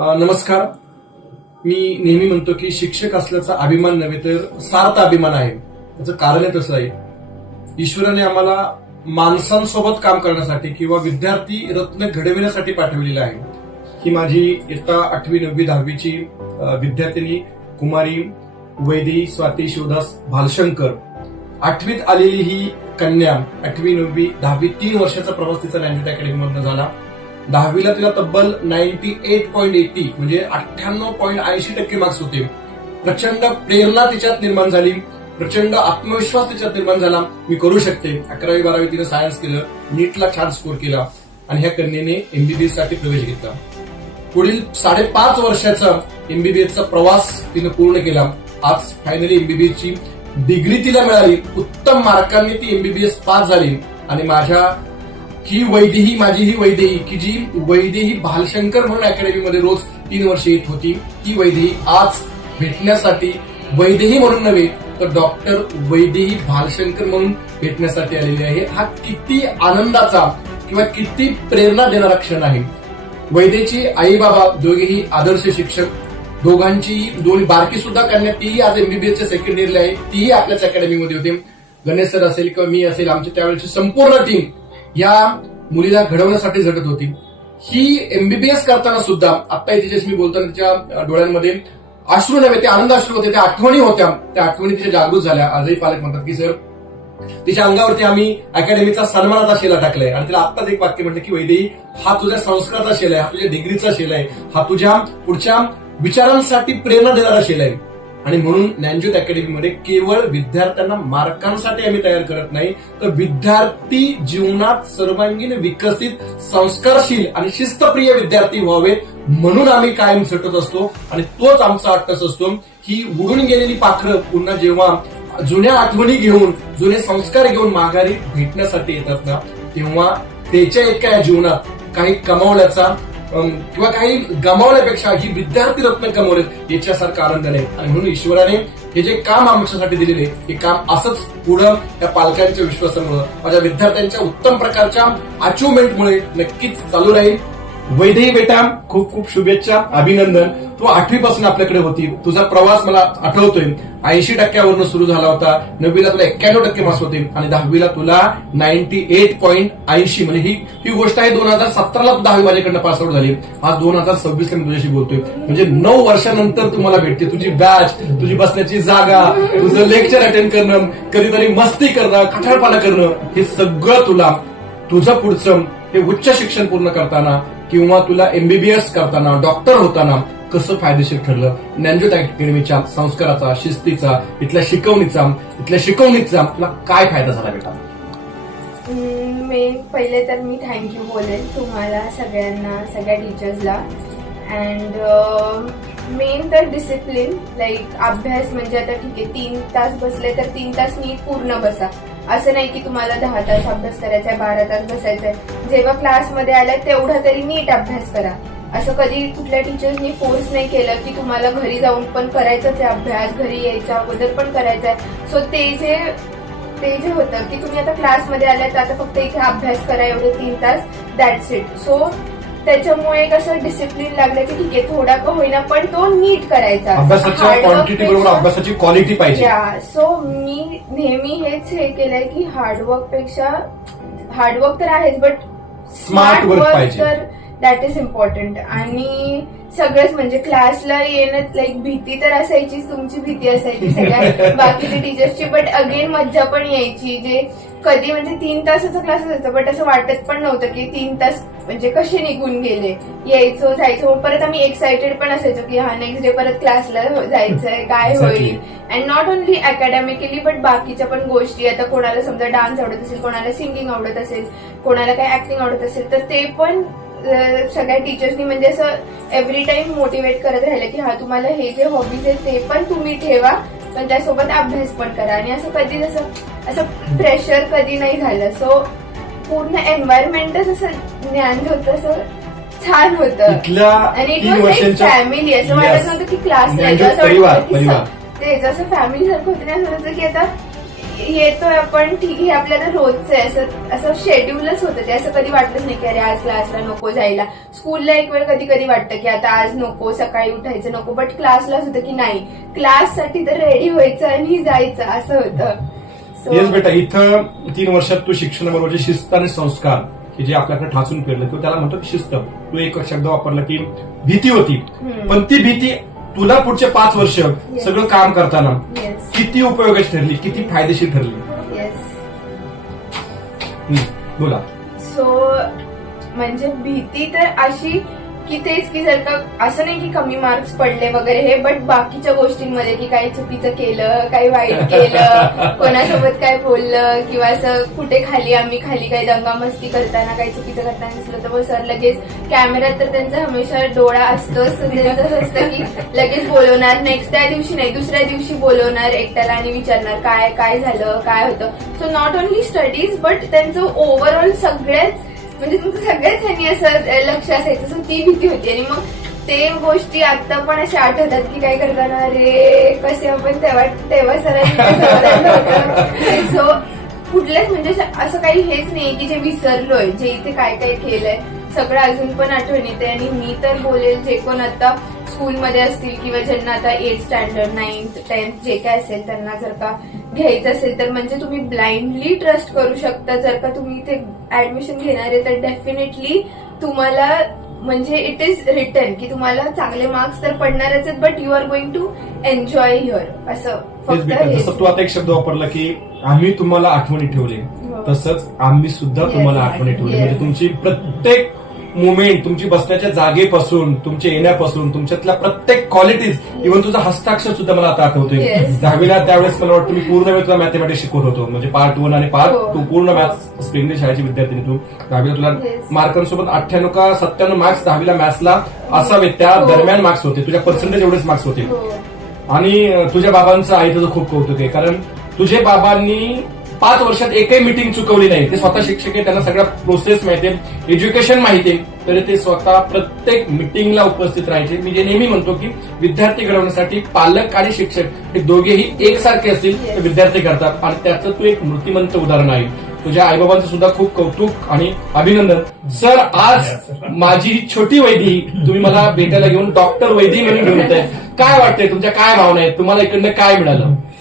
नमस्कार. मी नेहमी म्हणतो की शिक्षक असल्याचा अभिमान नव्हे तर सार्थ अभिमान आहे. त्याचं कारण तसं आहे, ईश्वराने आम्हाला माणसांसोबत काम करण्यासाठी किंवा विद्यार्थी रत्न घडविण्यासाठी पाठवलेलं आहे. ही माझी इयत्ता 8वी 9वी 10वीची विद्यार्थिनी कुमारी वैदेही स्वाती शिवदास भालशंकर. 8वीत आलेली ही कन्या 8वी 9वी 10वी 3 वर्षाचा प्रवास तिचा ज्ञानज्योत अकॅडमीमधून झाला. 10वीला तिला तब्बल 98.80 म्हणजे 98.80% मार्क्स होते. प्रचंड प्रेरणा तिच्यात निर्माण झाली, प्रचंड आत्मविश्वास तिच्यात निर्माण झाला. मी करू शकते. 11वी 12वी तिने सायन्स केलं, नीटला छान स्कोर केला आणि ह्या कन्येने एमबीबीएस साठी प्रवेश घेतला. पुढील 5.5 वर्षाचा एमबीबीएसचा प्रवास तिने पूर्ण केला. आज फायनली एमबीबीएसची डिग्री तिला मिळाली. उत्तम मार्कांनी ती एमबीबीएस पास झाली आणि माझी ही वैदेही की जी वैदेही भालशंकर म्हणून अकॅडमीमध्ये रोज 3 वर्ष येत होती, ती वैदेही आज भेटण्यासाठी वैदेही म्हणून नव्हे तर डॉक्टर वैदेही भालशंकर म्हणून भेटण्यासाठी आलेली आहे. हा किती आनंदाचा किंवा किती प्रेरणा देणारा क्षण आहे. वैदेहीची आई बाबा दोघेही आदर्श शिक्षक, दोन बारकी सुद्धा कन्या, तीही आज एमबीबीएसच्या सेकंड इयरला आहे, तीही आपल्याच अकॅडमीमध्ये होते. गणेश सर असेल किंवा मी असेल, आमची त्यावेळेची संपूर्ण टीम या मुलीला घडवण्यासाठी झटत होती. ही एमबीबीएस करताना सुद्धा आता तिच्याशी मी बोलताना तिच्या डोळ्यांमध्ये अश्रू नव्हे ते आनंद अश्रू होते, त्या आठवणी होत्या. त्या आठवणी तिच्या जागृत झाल्या. आजही पालक म्हणतात की सर तिच्या अंगावरती आम्ही अकॅडमीचा सन्मानाचा शेला टाकलाय आणि तिला आत्ताच एक वाक्य म्हटलं की वैदेही हा तुझ्या संस्काराचा शेला आहे, हा तुझ्या डिग्रीचा शेला आहे, हा तुझ्या पुढच्या विचारांसाठी प्रेरणा देणारा शेला आहे. आणि म्हणून ज्ञानज्योत अकॅडमीमध्ये केवळ विद्यार्थ्यांना मार्कांसाठी आम्ही तयार करत नाही, तर विद्यार्थी जीवनात सर्वांगीण विकसित, संस्कारशील आणि शिस्तप्रिय विद्यार्थी व्हावेत म्हणून आम्ही कायम झटत असतो. आणि तोच आमचा अट्टस असतो. ही उडून गेलेली पाखरं पुन्हा जेव्हा जुन्या आठवणी घेऊन, जुने संस्कार घेऊन माघारी भेटण्यासाठी येतात ना, तेव्हा त्याच्या इतक्या या जीवनात काही कमावल्याचा किंवा काही गमावण्यापेक्षा ही विद्यार्थी रत्न कमवलेत याच्यासारखा आनंद नाही. आणि म्हणून ईश्वराने हे जे काम आमच्यासाठी दिलेले हे काम असंच पुढं त्या पालकांच्या विश्वासामुळे, माझ्या विद्यार्थ्यांच्या उत्तम प्रकारच्या अचिव्हमेंटमुळे नक्कीच चालू राहील. वैदेही बेटा, खूप खूप शुभेच्छा, अभिनंदन. तू 8वी पासून आपल्याकडे होती. तुझा प्रवास मला आठवतोय 80% सुरू झाला होता. 9वीला तुला 91% मार्क्स होते आणि 10वीला तुला 98.80 म्हणजे ही गोष्ट आहे. 2017ला 10वी माझ्याकडनं पासआउट झाली. आज 2026ला मी तुझ्याशी बोलतोय. म्हणजे 9 वर्षानंतर तुम्हाला भेटते. तुझी बॅच, तुझी बसण्याची जागा, तुझं लेक्चर अटेंड करणं, कधीतरी मस्ती करणं, खठाळपणा करणं, हे सगळं तुला तुझं पुढचं हे उच्च शिक्षण पूर्ण करताना किंवा तुला एमबीबीएस करताना, डॉक्टर होताना कसं फायदेशीर ठरलं. ज्ञानज्योत अकॅडमीच्या संस्काराचा, शिस्तीचा, इथल्या शिकवणीचा तुला काय फायदा झाला बेटा? पहिले तर मी थँक्यू बोलेन तुम्हाला सगळ्यांना, सगळ्या टीचर्सला. अँड मेन तर डिसिप्लिन, लाईक अभ्यास म्हणजे आता ठीक आहे 3 तास बसले तर 3 तास नीट पूर्ण बसा. असं नाही की तुम्हाला 10 तास अभ्यास करायचा आहे, 12 तास बसायचंय. जेव्हा क्लासमध्ये आलाय तेवढा तरी नीट अभ्यास करा. असं कधी कुठल्या टीचर्सनी फोर्स नाही केलं की तुम्हाला घरी जाऊन पण करायचंच आहे अभ्यास, घरी यायच्या अगोदर पण करायचा आहे. सो ते जे होतं की तुम्ही आता क्लासमध्ये आलाय तर आता फक्त इथे अभ्यास करा एवढे 3 तास, दॅट्स इट. सो त्याच्यामुळे कसं डिसिप्लिन लागलं की ठीक आहे थोडा का होईना पण तो नीट करायचा. अभ्यासाच्या क्वांटिटी बरोबर अभ्यासाची क्वालिटी पाहिजे. सो मी नेहमी हेच हे केलंय की हार्डवर्क तर आहेच बट स्मार्ट वर्क तर दॅट इज इम्पॉर्टंट. आणि सगळंच म्हणजे क्लासला येणं लाईक भीती तर असायची, तुमची भीती असायची सगळ्या बाकीच्या टीचर्सची, बट अगेन मज्जा पण यायची. जे कधी म्हणजे 3 तासाचा क्लास असायचा बट असं वाटत पण नव्हतं की 3 तास म्हणजे कसे निघून गेले. यायचो जायचो, परत आम्ही एक्साइटेड पण असायचो की हा नेक्स्ट डे परत क्लासला जायचंय, काय होईल. And not only academically but बाकीच्या पण गोष्टी. आता कोणाला समजा डान्स आवडत असेल, कोणाला सिंगिंग आवडत असेल, कोणाला काय ऍक्टिंग आवडत असेल, तर ते पण सगळ्या टीचर्सनी म्हणजे असं एव्हरी टाइम मोटिवेट करत राहिलं की हा तुम्हाला हे जे हॉबीज आहेत ते पण तुम्ही ठेवा पण त्यासोबत अभ्यास पण करा. आणि असं कधी असं प्रेशर कधी नाही झालं. सो पूर्ण एन्व्हायरमेंटच असं ज्ञानज्योत असं छान होतं. आणि इट वॉज लाईक फॅमिली. असं वाटत नव्हतं की क्लास नाही, असं वाटतं ते जसं फॅमिली सारखं होतं. असं वाटतं की आता येतोय आपण ठीक, हे आपल्याला रोजचं आहे, असं शेड्यूलच होतं ते. असं कधी वाटलंच नाही की अरे आज क्लासला नको जायला. स्कूलला एक वेळ कधी कधी वाटतं की आता आज नको, सकाळी उठायचं नको, बट क्लासलाच होतं की नाही, क्लाससाठी तर रेडी व्हायचं आणि जायचं, असं होतं. येस बेटा, इथं 3 वर्षात तू शिक्षणाबरोबर जे शिस्त आणि संस्कार की जे आपल्याकडे ठासून फिरलं किंवा त्याला म्हणतो की शिस्त, तू एक शब्द वापरला की भीती होती, पण ती भीती तुला पुढचे 5 वर्ष सगळं काम करताना येस किती उपयोगाची ठरली, किती फायदेशीर ठरली? येस. बोला. सो म्हणजे भीती तर अशी की तेच की जर का असं नाही की कमी मार्क्स पडले वगैरे हे, बट बाकीच्या गोष्टींमध्ये की काही चुकीचं केलं, काही वाईट केलं, कोणासोबत काय बोललं, किंवा असं कुठे आम्ही खाली काही दंगामस्ती करताना काही चुकीचं करताना दिसलं तर मग सर लगेच कॅमेऱ्यात तर त्यांचा हमेशा डोळा असतोच, त्यांचं असं असतं की लगेच बोलवणार, नेक्स्ट त्या दिवशी नाही दुसऱ्या दिवशी बोलवणार एकट्याला आणि विचारणार काय काय झालं, काय होतं. So not only studies but त्यांचं ओव्हरऑल सगळ्याच म्हणजे तुमचं सगळ्याच ह्यांनी असं लक्ष असायचं. सो ती भीती होती. आणि मग ते गोष्टी आता पण अशा आठवतात की काय करताना अरे कसे आपण तेव्हा सरांनी. सो कुठल्याच म्हणजे असं काही हेच नाही की जे विसरलोय, जे इथे काय काय केलंय सगळं अजून पण आठवण येते. आणि मी तर बोलेल जे कोण आता स्कूलमध्ये असतील किंवा ज्यांना आता 8th स्टँडर्ड 9th 10th जे काय असेल त्यांना जर का घ्यायचं असेल तर म्हणजे तुम्ही ब्लाइंडली ट्रस्ट करू शकता. जर का तुम्ही इथे ऍडमिशन घेणार आहे तर डेफिनेटली तुम्हाला म्हणजे इट इज रिटन की तुम्हाला चांगले मार्क्स तर पडणारच आहेत, but you are going to enjoy here. असं फक्त जसं तू आता एक शब्द वापरला की आम्ही तुम्हाला आठवणी ठेवले, तसंच आम्ही सुद्धा तुम्हाला आठवणी ठेवली. म्हणजे तुमची प्रत्येक मुवमेंट, तुमची बसण्याच्या जागेपासून, तुमच्या येण्यापासून, तुमच्यातल्या प्रत्येक क्वालिटीज, इव्हन तुझा हस्ताक्षर सुद्धा मला आता आठवतोय. 10वीला त्यावेळेस मला वाटतं मी पूर्ण वेळ तुला मॅथमॅटिक्स शिकवत होतो, म्हणजे पार्ट 1 आणि पार्ट 2 पूर्ण मॅथ्स. स्प्रिंग शाळेची विद्यार्थी तू 10वीला तुला मार्कांसोबत 98 का 97 मार्क्स 10वीला मॅथ्सला असावेत, त्या दरम्यान मार्क्स होते, तुझ्या पर्सेंटेज एवढेच मार्क्स होते. आणि तुझ्या बाबांचं आई तुझं खूप कौतुक आहे, कारण तुझे बाबांनी 5 वर्षात एकही मीटिंग चुकवली नाही. ते स्वतः शिक्षक आहे, त्यांना सगळ्या प्रोसेस माहिती आहे, एज्युकेशन माहिती आहे, तरी ते स्वतः प्रत्येक मीटिंगला उपस्थित राहायचे. मी जे नेहमी म्हणतो की विद्यार्थी घडवण्यासाठी पालक आणि शिक्षक हे दोघेही एकसारखे असतील तर विद्यार्थी करतात, आणि त्याचं तू एक मूर्तिमंत उदाहरण आहे. तुझ्या आईबाबांचं सुद्धा खूप कौतुक आणि अभिनंदन. सर, आज माझी ही छोटी वैदी तुम्ही मला भेटायला घेऊन डॉक्टर वैदी म्हणून घेऊन येत आहे. काय वाटतंय, तुमच्या काय भावना आहेत, तुम्हाला इकडनं काय मिळालं?